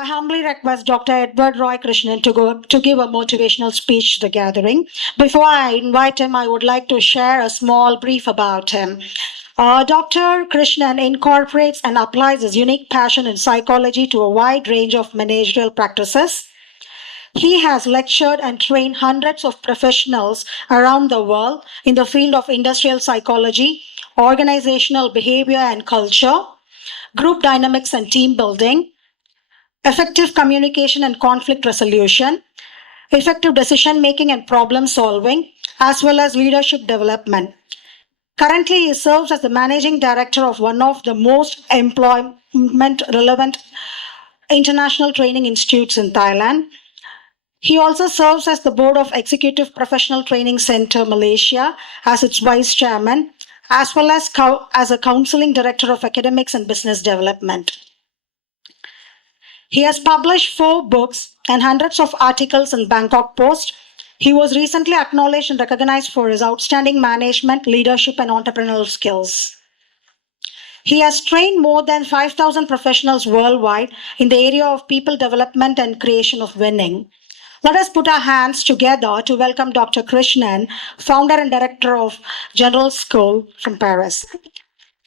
I humbly request Dr. Edward Roy Krishnan to give a motivational speech to the gathering. Before I invite him, I would like to share a small brief about him. Dr. Krishnan incorporates and applies his unique passion in psychology to a wide range of managerial practices. He has lectured and trained hundreds of professionals around the world in the field of industrial psychology, organizational behavior and culture, group dynamics and team building, effective communication and conflict resolution, effective decision making and problem solving, as well as leadership development. Currently, he serves as the managing director of one of the most employment relevant international training institutes in Thailand. He also serves as the board of Executive Professional Training Center Malaysia as its vice chairman, as well as a counseling director of academics and business development. He has published 4 books and hundreds of articles in Bangkok Post. He was recently acknowledged and recognized for his outstanding management, leadership, and entrepreneurial skills. He has trained more than 5,000 professionals worldwide in the area of people development and creation of winning. Let us put our hands together to welcome Dr. Krishnan, founder and director of General School from Paris.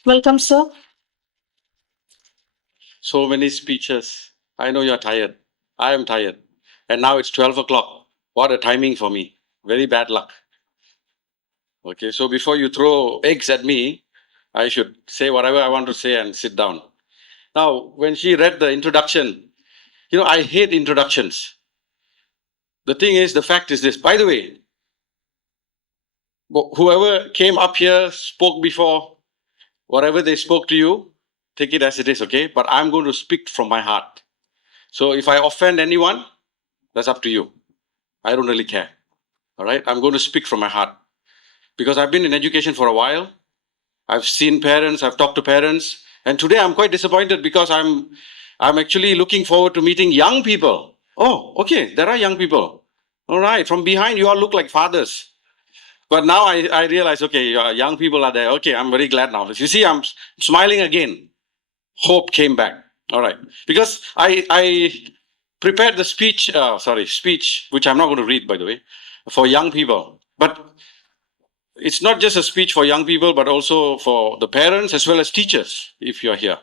Welcome, sir. So many speeches. I know you're tired. I am tired. And now it's 12 o'clock. What a timing for me. Very bad luck. Okay, so before you throw eggs at me, I should say whatever I want to say and sit down. Now, when she read the introduction, I hate introductions. The fact is this. By the way, whoever came up here, spoke before, whatever they spoke to you, take it as it is, okay? But I'm going to speak from my heart. So if I offend anyone, that's up to you. I don't really care. All right? I'm going to speak from my heart. Because I've been in education for a while. I've seen parents, I've talked to parents. And today I'm quite disappointed because I'm actually looking forward to meeting young people. Oh, okay, there are young people. All right, from behind you all look like fathers. But now I realize, okay, young people are there. Okay, I'm very glad now. You see, I'm smiling again. Hope came back. All right. Because I prepared the speech, which I'm not going to read, by the way, for young people. But it's not just a speech for young people, but also for the parents as well as teachers, if you're here.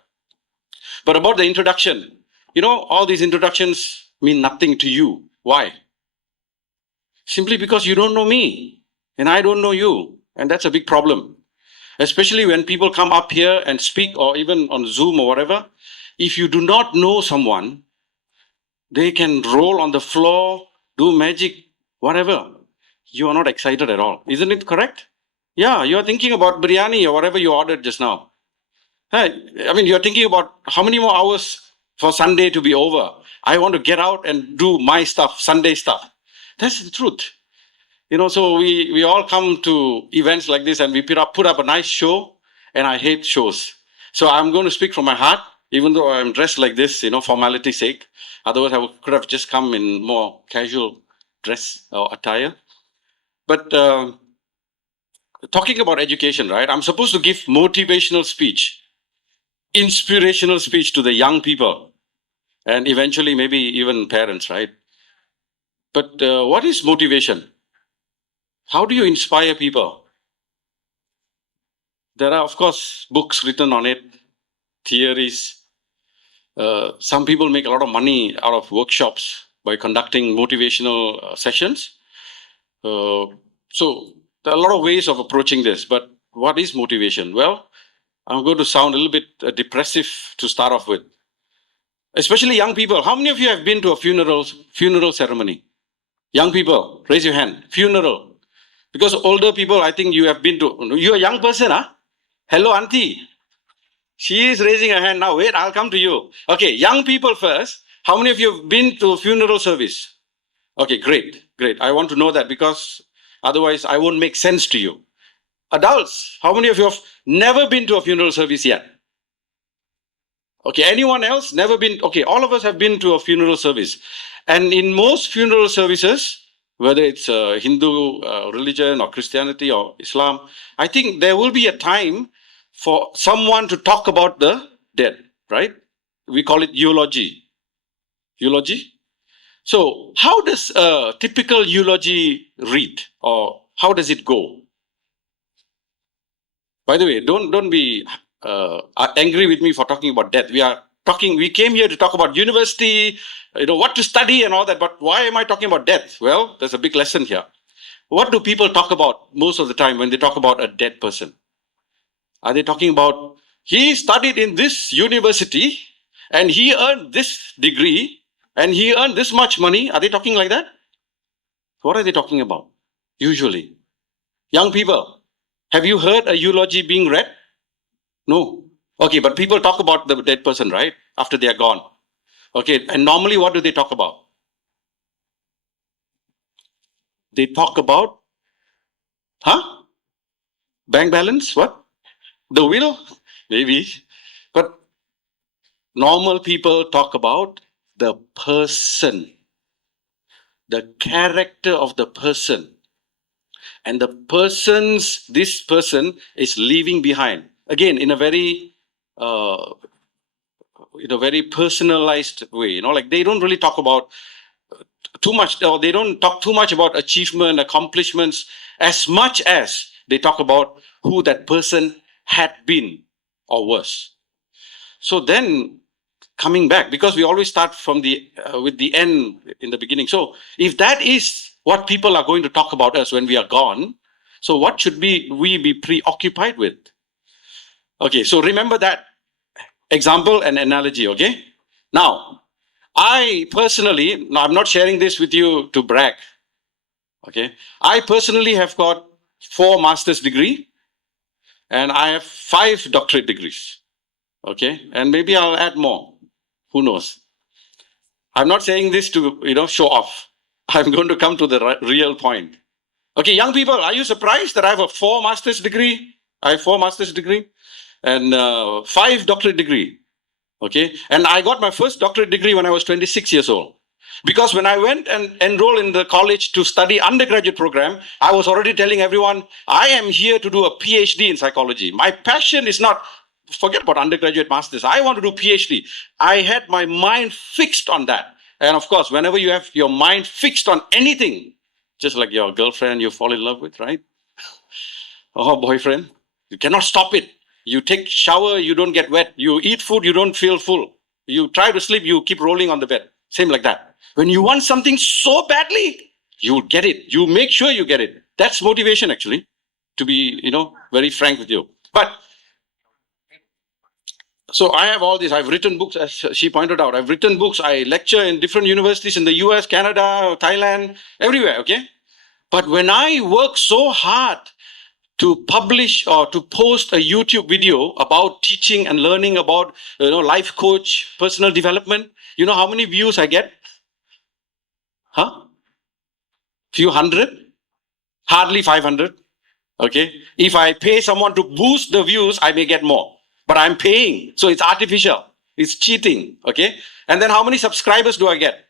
But about the introduction, all these introductions mean nothing to you. Why? Simply because you don't know me and I don't know you. And that's a big problem. Especially when people come up here and speak, or even on Zoom or whatever, if you do not know someone, they can roll on the floor, do magic, whatever. You are not excited at all. Isn't it correct? Yeah, you are thinking about biryani or whatever you ordered just now. Hey, you're thinking about how many more hours for Sunday to be over. I want to get out and do my stuff, Sunday stuff. That's the truth. So we all come to events like this and we put up a nice show, and I hate shows. So I'm going to speak from my heart, even though I'm dressed like this, formality's sake. Otherwise, I could have just come in more casual dress or attire. But talking about education, right? I'm supposed to give motivational speech, inspirational speech to the young people, and eventually maybe even parents, right? But what is motivation? How do you inspire people? There are, of course, books written on it, theories. Some people make a lot of money out of workshops by conducting motivational sessions. So there are a lot of ways of approaching this, but what is motivation? Well, I'm going to sound a little bit depressive to start off with. Especially young people. How many of you have been to a funeral ceremony? Young people, raise your hand. Funeral. Because older people, I think you have been to, you're a young person, huh? Hello, auntie. She is raising her hand now. Wait, I'll come to you. Okay, young people first. How many of you have been to a funeral service? Okay, great. I want to know that because otherwise I won't make sense to you. Adults, how many of you have never been to a funeral service yet? Okay, anyone else? Never been? Okay, all of us have been to a funeral service. And in most funeral services, whether it's Hindu religion or Christianity or Islam, I think there will be a time for someone to talk about the dead, right? We call it eulogy. Eulogy. So how does a typical eulogy read, or how does it go? By the way, don't be angry with me for talking about death. We came here to talk about university, what to study and all that, but why am I talking about death? Well, there's a big lesson here. What do people talk about most of the time when they talk about a dead person? Are they talking about, he studied in this university and he earned this degree and he earned this much money? Are they talking like that? What are they talking about? Usually. Young people, have you heard a eulogy being read? No. Okay, but people talk about the dead person, right? After they are gone. Okay, and normally what do they talk about? They talk about, bank balance? What? The will? Maybe. But normal people talk about the person, the character of the person. And this person is leaving behind. Again, in a very personalized way. Like they don't really talk about too much, or they don't talk too much about achievement, accomplishments, as much as they talk about who that person had been or was. So then, coming back, because we always start from with the end in the beginning. So if that is what people are going to talk about us when we are gone, so what should we be preoccupied with? Okay, so remember that example and analogy, okay? Now, I personally, I'm not sharing this with you to brag, okay? I personally have got 4 master's degree and I have 5 doctorate degrees, okay? And maybe I'll add more, who knows? I'm not saying this to, show off. I'm going to come to the real point. Okay, young people, are you surprised that I have a 4 master's degree? I have 4 master's degree and 5 doctorate degree. Okay, and I got my first doctorate degree when I was 26 years old. Because when I went and enrolled in the college to study undergraduate program, I was already telling everyone, I am here to do a PhD in psychology. My passion is not, forget about undergraduate masters, I want to do PhD. I had my mind fixed on that. And of course, whenever you have your mind fixed on anything, just like your girlfriend you fall in love with, right? Or boyfriend, you cannot stop it. You take shower, you don't get wet. You eat food, you don't feel full. You try to sleep, you keep rolling on the bed. Same like that. When you want something so badly, you get it. You make sure you get it. That's motivation, actually, to be, very frank with you. But, so I have all this. I've written books, as she pointed out. I've written books. I lecture in different universities in the US, Canada, Thailand, everywhere, okay? But when I work so hard to publish or to post a YouTube video about teaching and learning about, life coach, personal development, you know how many views I get? Few hundred? Hardly 500. Okay. If I pay someone to boost the views, I may get more. But I'm paying. So it's artificial. It's cheating. Okay. And then how many subscribers do I get?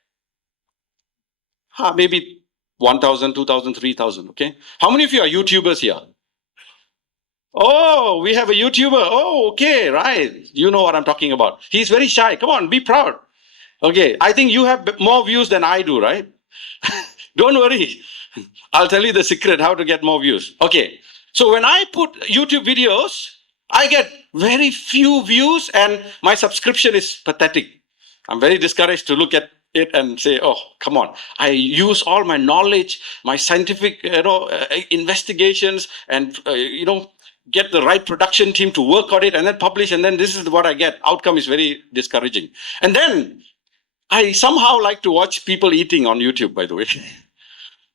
Maybe 1,000, 2,000, 3,000. Okay. How many of you are YouTubers here? Oh, we have a YouTuber. Oh, okay, right. You know what I'm talking about. He's very shy. Come on, be proud. Okay, I think you have more views than I do, right? Don't worry. I'll tell you the secret how to get more views. Okay, so when I put YouTube videos, I get very few views and my subscription is pathetic. I'm very discouraged to look at it and say, oh, come on. I use all my knowledge, my scientific, investigations and, get the right production team to work on it and then publish, and then this is what I get. Outcome is very discouraging. And then I somehow like to watch people eating on YouTube, by the way.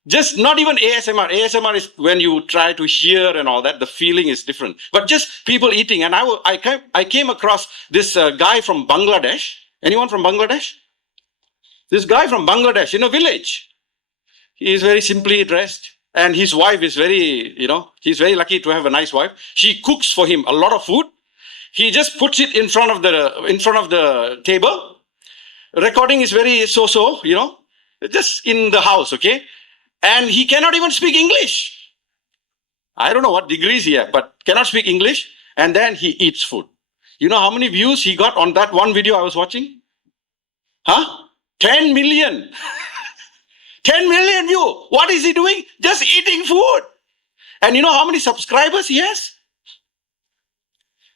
Just not even ASMR. ASMR is when you try to hear and all that. The feeling is different. But just people eating. And I came across this guy from Bangladesh. Anyone from Bangladesh? This guy from Bangladesh in a village. He is very simply dressed. And his wife is very, he's very lucky to have a nice wife. She cooks for him a lot of food. He just puts it in front of the table. Recording is very so-so, just in the house, okay? And he cannot even speak English. I don't know what degrees he has, but cannot speak English. And then he eats food. You know how many views he got on that one video I was watching? 10 million. 10 million view. What is he doing? Just eating food. And you know how many subscribers he has?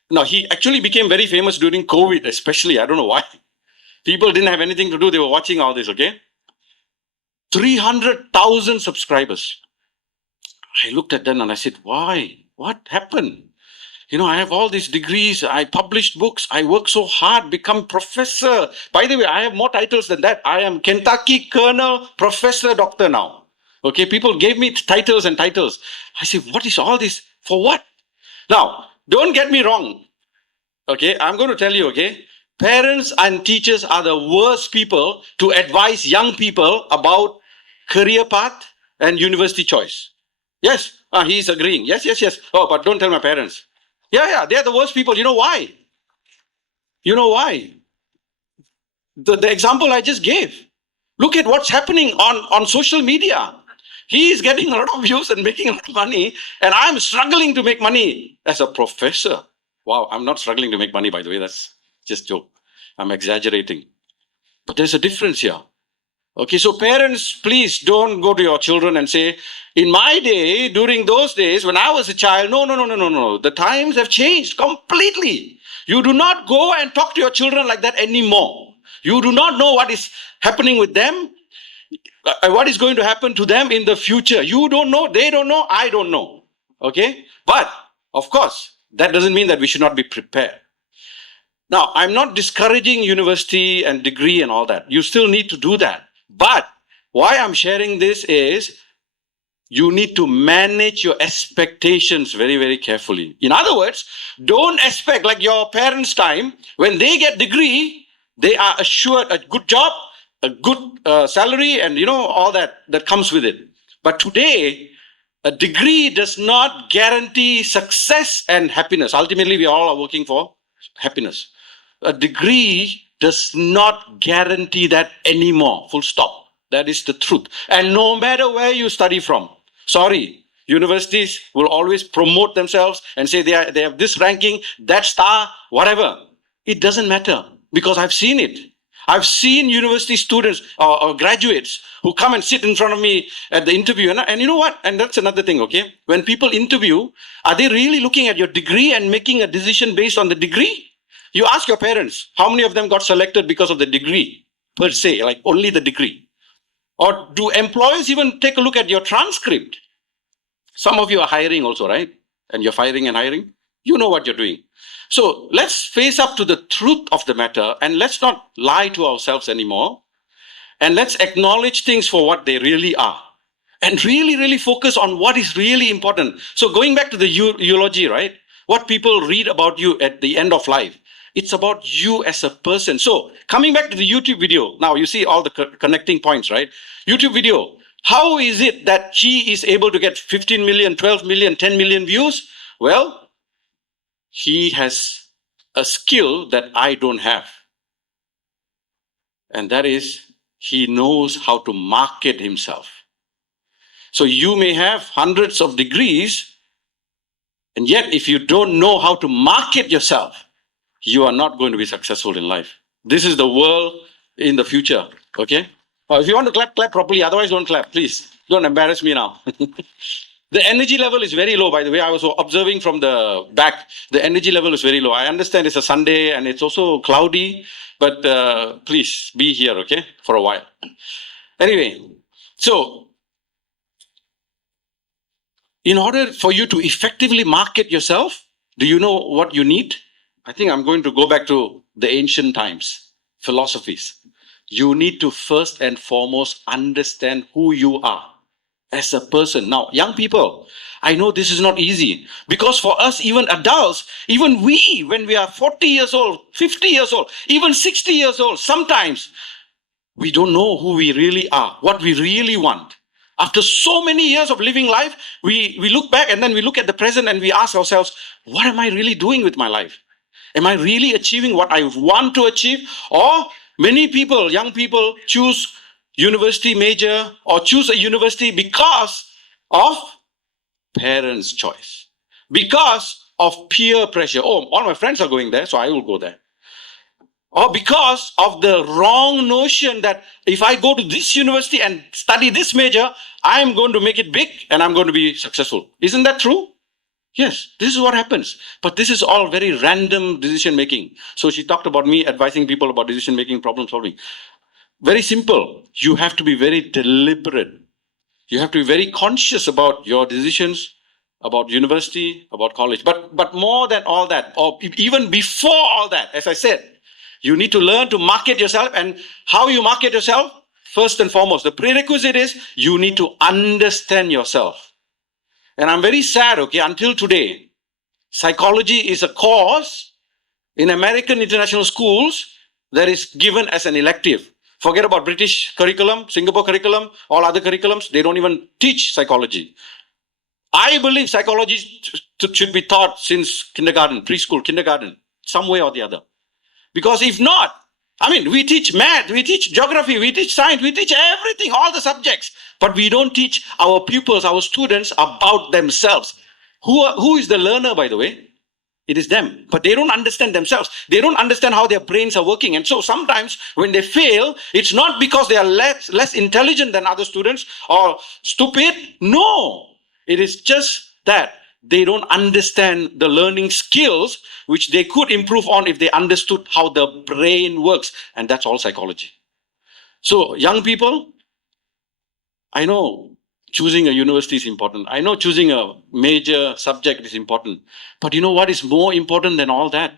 Now, he actually became very famous during COVID, especially. I don't know why. People didn't have anything to do. They were watching all this, okay? 300,000 subscribers. I looked at them and I said, why? What happened? You know, I have all these degrees. I published books. I worked so hard, become professor. By the way, I have more titles than that. I am Kentucky Colonel, Professor, Doctor now. Okay, people gave me titles and titles. I said, what is all this? For what? Now, don't get me wrong. Okay, I'm going to tell you, okay? Parents and teachers are the worst people to advise young people about career path and university choice. Yes, he's agreeing. Yes. Oh, but don't tell my parents. Yeah, they're the worst people. You know why? You know why? The example I just gave. Look at what's happening on social media. He is getting a lot of views and making a lot of money, and I'm struggling to make money as a professor. Wow, I'm not struggling to make money, by the way. That's just joke. I'm exaggerating. But there's a difference here. Okay, so parents, please don't go to your children and say, in my day, during those days, when I was a child, no. The times have changed completely. You do not go and talk to your children like that anymore. You do not know what is happening with them, what is going to happen to them in the future. You don't know, they don't know, I don't know. Okay? But, of course, that doesn't mean that we should not be prepared. Now, I'm not discouraging university and degree and all that. You still need to do that. But why I'm sharing this is you need to manage your expectations very, very carefully. In other words, don't expect like your parents' time, when they get degree, they are assured a good job, a good salary, and you know, all that comes with it. But today, a degree does not guarantee success and happiness. Ultimately, we all are working for happiness. A degree does not guarantee that anymore. Full stop. That is the truth. And no matter where you study from, sorry, universities will always promote themselves and say they have this ranking, that star, whatever. It doesn't matter because I've seen it. I've seen university students or graduates who come and sit in front of me at the interview. And you know what? And that's another thing, okay? When people interview, are they really looking at your degree and making a decision based on the degree? You ask your parents, how many of them got selected because of the degree per se, like only the degree? Or do employers even take a look at your transcript? Some of you are hiring also, right? And you're firing and hiring. You know what you're doing. So let's face up to the truth of the matter and let's not lie to ourselves anymore. And let's acknowledge things for what they really are. And really, really focus on what is really important. So going back to the eulogy, right? What people read about you at the end of life. It's about you as a person. So coming back to the YouTube video, now you see all the connecting points, right? YouTube video. How is it that he is able to get 15 million, 12 million, 10 million views? Well, he has a skill that I don't have. And that is, he knows how to market himself. So you may have hundreds of degrees, and yet if you don't know how to market yourself, you are not going to be successful in life. This is the world in the future, okay? If you want to clap, clap properly. Otherwise, don't clap, please. Don't embarrass me now. The energy level is very low, by the way. I was observing from the back. The energy level is very low. I understand it's a Sunday and it's also cloudy, but please be here, okay, for a while. Anyway, so in order for you to effectively market yourself, do you know what you need? I think I'm going to go back to the ancient times, philosophies. You need to first and foremost understand who you are as a person. Now, young people, I know this is not easy because for us, even adults, even we, when we are 40 years old, 50 years old, even 60 years old, sometimes we don't know who we really are, what we really want. After so many years of living life, we look back and then we look at the present and we ask ourselves, what am I really doing with my life? Am I really achieving what I want to achieve? Or many people, young people, choose university major or choose a university because of parents' choice, because of peer pressure. Oh, all my friends are going there, so I will go there. or because of the wrong notion that if I go to this university and study this major, I'm going to make it big and I'm going to be successful. Isn't that true? Yes, this is what happens. But this is all very random decision making. So she talked about me advising people about decision making, problem solving. Very simple. You have to be very deliberate. You have to be very conscious about your decisions, about university, about college. But more than all that, or even before all that, as I said, you need to learn to market yourself. And how you market yourself? First and foremost, the prerequisite is you need to understand yourself. And I'm very sad, okay, until today, psychology is a course in American international schools that is given as an elective. Forget about British curriculum, Singapore curriculum, all other curriculums. They don't even teach psychology. I believe psychology should be taught since kindergarten, preschool, kindergarten, some way or the other. Because if not, I mean, we teach math, we teach geography, we teach science, we teach everything, all the subjects. But we don't teach our pupils, our students about themselves. Who is the learner, by the way? It is them. But they don't understand themselves. They don't understand how their brains are working. And so sometimes when they fail, it's not because they are less intelligent than other students or stupid. No. It is just that they don't understand the learning skills which they could improve on if they understood how the brain works. And that's all psychology. So young people, I know choosing a university is important. I know choosing a major subject is important. But you know what is more important than all that?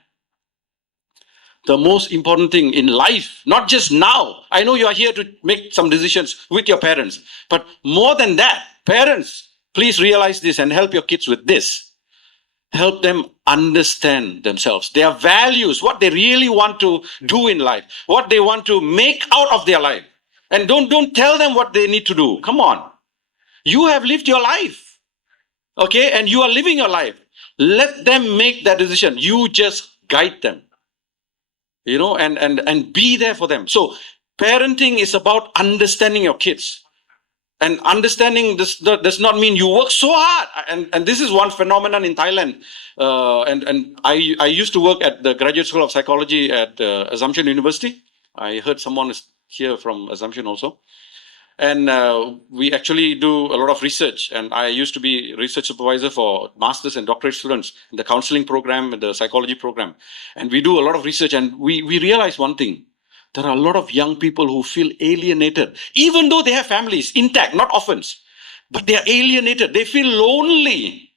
The most important thing in life, not just now. I know you are here to make some decisions with your parents. But more than that, parents, please realize this and help your kids with this. Help them understand themselves, their values, what they really want to do in life, what they want to make out of their life. And don't tell them what they need to do. Come on. You have lived your life, okay? And you are living your life. Let them make that decision. You just guide them, you know, and be there for them. So parenting is about understanding your kids. And understanding this does not mean you work so hard. And this is one phenomenon in Thailand. And I used to work at the Graduate School of Psychology at Assumption University. I heard someone is here from Assumption also. And we actually do a lot of research. And I used to be research supervisor for master's and doctorate students in the counseling program and the psychology program. And we do a lot of research. And we realize one thing. There are a lot of young people who feel alienated, even though they have families intact, not orphans. But they are alienated. They feel lonely.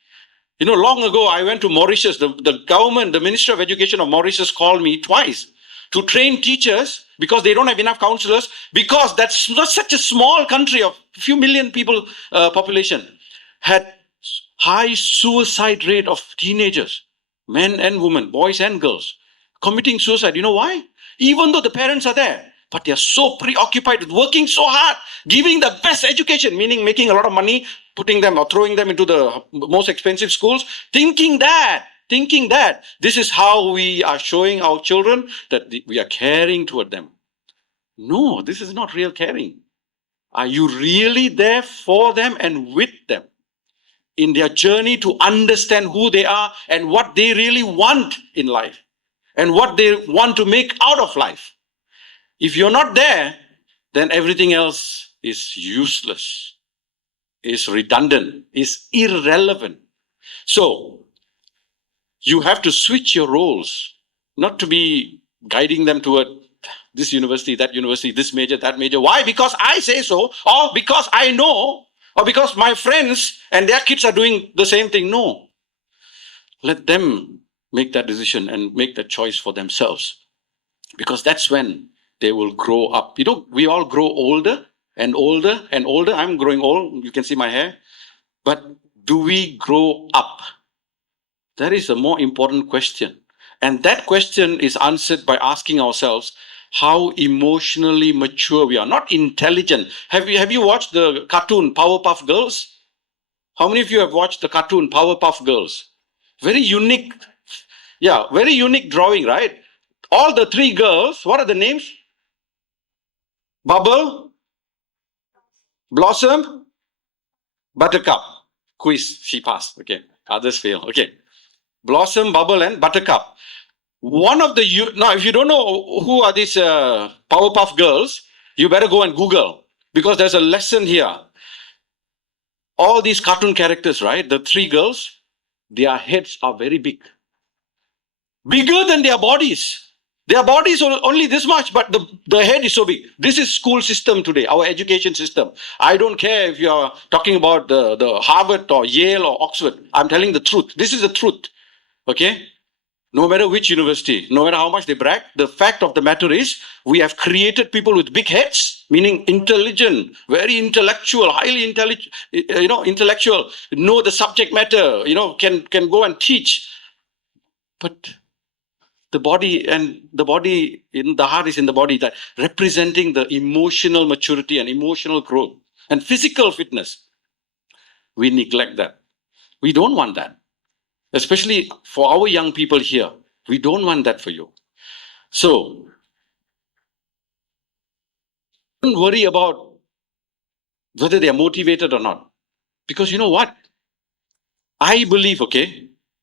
You know, long ago, I went to Mauritius. The government, the Minister of Education of Mauritius called me twice to train teachers because they don't have enough counselors, because that's not such a small country of a few million people population, had high suicide rate of teenagers, men and women, boys and girls, committing suicide. You know why? Even though the parents are there, but they are so preoccupied with working so hard, giving the best education, meaning making a lot of money, putting them or throwing them into the most expensive schools, thinking that this is how we are showing our children that we are caring toward them. No, this is not real caring. Are you really there for them and with them in their journey to understand who they are and what they really want in life and what they want to make out of life? If you're not there, then everything else is useless, is redundant, is irrelevant. So you have to switch your roles, not to be guiding them toward this university, that university, this major, that major. Why? Because I say so, or because I know, or because my friends and their kids are doing the same thing. No. Let them make that decision and make that choice for themselves. Because that's when they will grow up. You know, we all grow older and older and older. I'm growing old. You can see my hair. But do we grow up? That is a more important question. And that question is answered by asking ourselves how emotionally mature we are, not intelligent. Have you watched the cartoon Powerpuff Girls? How many of you have watched the cartoon Powerpuff Girls? Very unique. Yeah, very unique drawing, right? All the three girls, what are the names? Bubble, Blossom, Buttercup. Quiz, she passed. Okay, others fail. Okay. Blossom, Bubble, and Buttercup. Now, if you don't know who are these Powerpuff Girls, you better go and Google, because there's a lesson here. All these cartoon characters, right? The three girls, their heads are very big, bigger than their bodies. Their bodies are only this much, but the head is so big. This is school system today, our education system. I don't care if you are talking about the Harvard or Yale or Oxford. I'm telling the truth. This is the truth. Okay? No matter which university, no matter how much they brag, the fact of the matter is we have created people with big heads, meaning intelligent, very intellectual, highly intelligent, intellectual, know the subject matter, can go and teach. But the body in the heart is in the body, that representing the emotional maturity and emotional growth and physical fitness. We neglect that. We don't want that. Especially for our young people here, we don't want that for you. So, don't worry about whether they are motivated or not. Because you know what? I believe,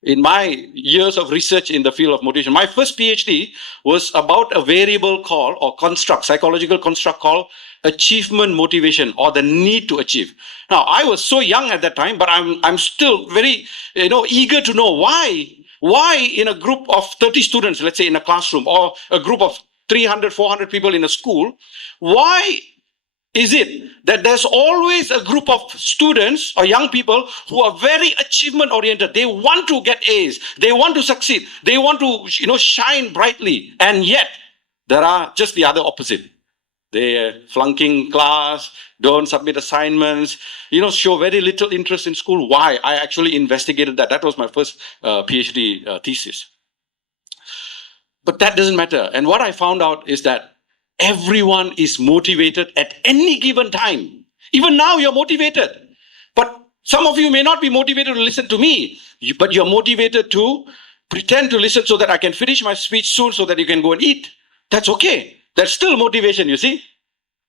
in my years of research in the field of motivation, my first PhD was about a variable called, or construct, psychological construct called achievement motivation, or the need to achieve. Now, I was so young at that time, but I'm still very, eager to know why in a group of 30 students, let's say in a classroom, or a group of 300, 400 people in a school, why is it that there's always a group of students or young people who are very achievement oriented? They want to get A's, they want to succeed, they want to shine brightly, and yet there are just the other opposite. They're flunking class, don't submit assignments, show very little interest in school. Why? I actually investigated that. That was my first PhD thesis. But that doesn't matter. And what I found out is that everyone is motivated at any given time. Even now, you're motivated. But some of you may not be motivated to listen to me, but you're motivated to pretend to listen so that I can finish my speech soon so that you can go and eat. That's okay. That's still motivation, you see?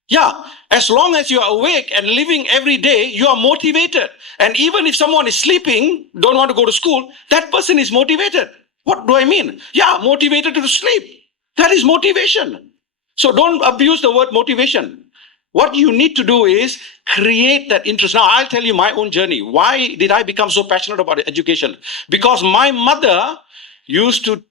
Yeah, as long as you are awake and living every day, you are motivated. And even if someone is sleeping, don't want to go to school, that person is motivated. What do I mean? Yeah, motivated to sleep. That is motivation. So don't abuse the word motivation. What you need to do is create that interest. Now, I'll tell you my own journey. Why did I become so passionate about education? Because my mother used to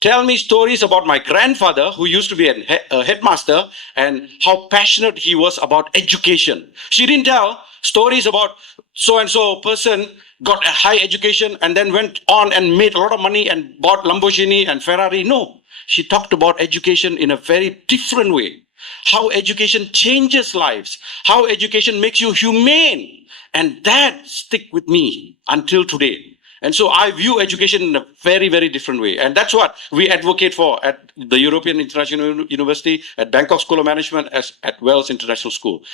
tell me stories about my grandfather, who used to be a headmaster, and how passionate he was about education. She didn't tell stories about so-and-so person got a high education and then went on and made a lot of money and bought Lamborghini and Ferrari. No, she talked about education in a very different way. How education changes lives, how education makes you humane. And that stick with me until today. And so I view education in a very, very different way. And that's what we advocate for at the European International University, at Bangkok School of Management, as at Wells International School.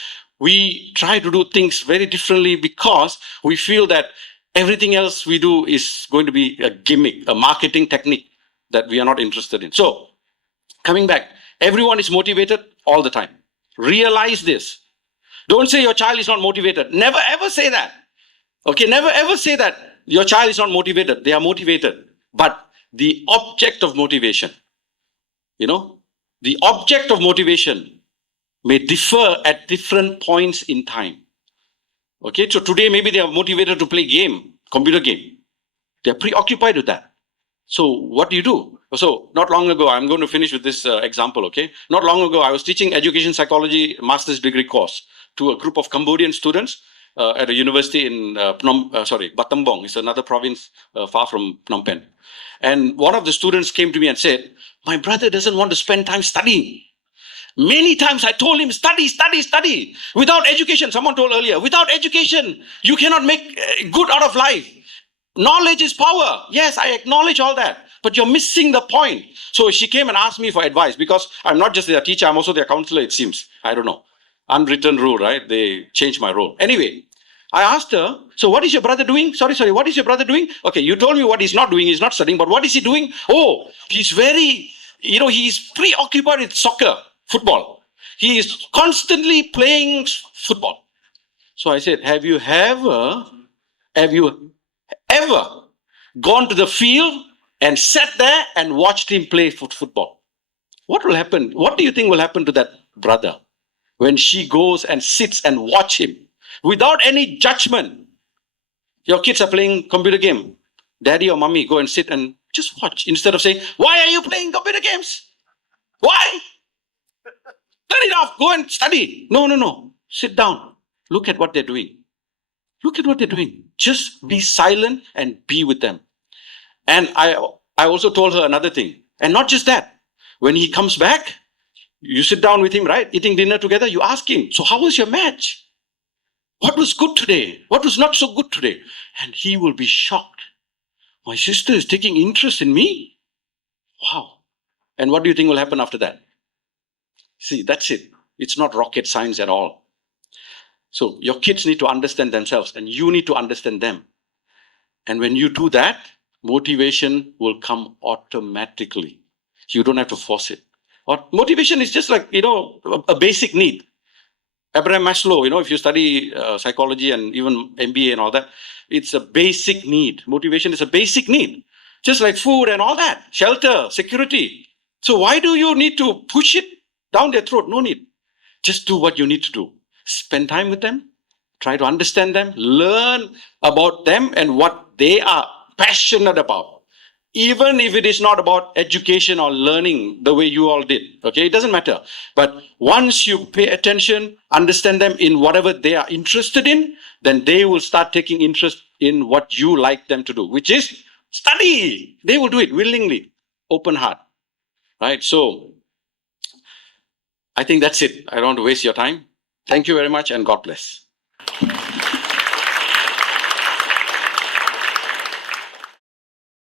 We try to do things very differently because we feel that everything else we do is going to be a gimmick, a marketing technique that we are not interested in. So, coming back, everyone is motivated all the time. Realize this. Don't say your child is not motivated. Never ever say that. Okay, never ever say that. Your child is not motivated. They are motivated. But the object of motivation, the object of motivation may differ at different points in time. Okay, so today maybe they are motivated to play computer game. They are preoccupied with that. So what do you do? So not long ago, I'm going to finish with this example, okay? Not long ago, I was teaching education psychology master's degree course to a group of Cambodian students at a university in Battambang. It's another province far from Phnom Penh. And one of the students came to me and said, my brother doesn't want to spend time studying. Many times I told him, study, study, study. Without education, someone told earlier, without education, you cannot make good out of life. Knowledge is power. Yes, I acknowledge all that. But you're missing the point. So she came and asked me for advice because I'm not just their teacher, I'm also their counselor, it seems. I don't know. Unwritten rule, right? They changed my role. Anyway, I asked her, so what is your brother doing? Sorry, what is your brother doing? Okay, you told me what he's not doing. He's not studying, but what is he doing? Oh, he's very, he's preoccupied with soccer, football. He is constantly playing football. So I said, have you ever gone to the field and sat there and watched him play football. What will happen? What do you think will happen to that brother when she goes and sits and watch him without any judgment? Your kids are playing computer game. Daddy or mommy go and sit and just watch instead of saying, "Why are you playing computer games? Why? Turn it off. Go and study." No. Sit down. Look at what they're doing. Look at what they're doing. Just be silent and be with them. And I also told her another thing. And not just that. When he comes back, you sit down with him, right? Eating dinner together. You ask him, "So how was your match? What was good today? What was not so good today?" And he will be shocked. My sister is taking interest in me? Wow. And what do you think will happen after that? See, that's it. It's not rocket science at all. So your kids need to understand themselves and you need to understand them. And when you do that, motivation will come automatically. You don't have to force it. Or motivation is just like, a basic need. Abraham Maslow, if you study psychology and even MBA and all that, it's a basic need. Motivation is a basic need. Just like food and all that, shelter, security. So why do you need to push it down their throat? No need. Just do what you need to do. Spend time with them, try to understand them, learn about them and what they are passionate about. Even if it is not about education or learning the way you all did, okay? It doesn't matter. But once you pay attention, understand them in whatever they are interested in, then they will start taking interest in what you like them to do, which is study. They will do it willingly, open heart, right? So I think that's it. I don't want to waste your time. Thank you very much and God bless.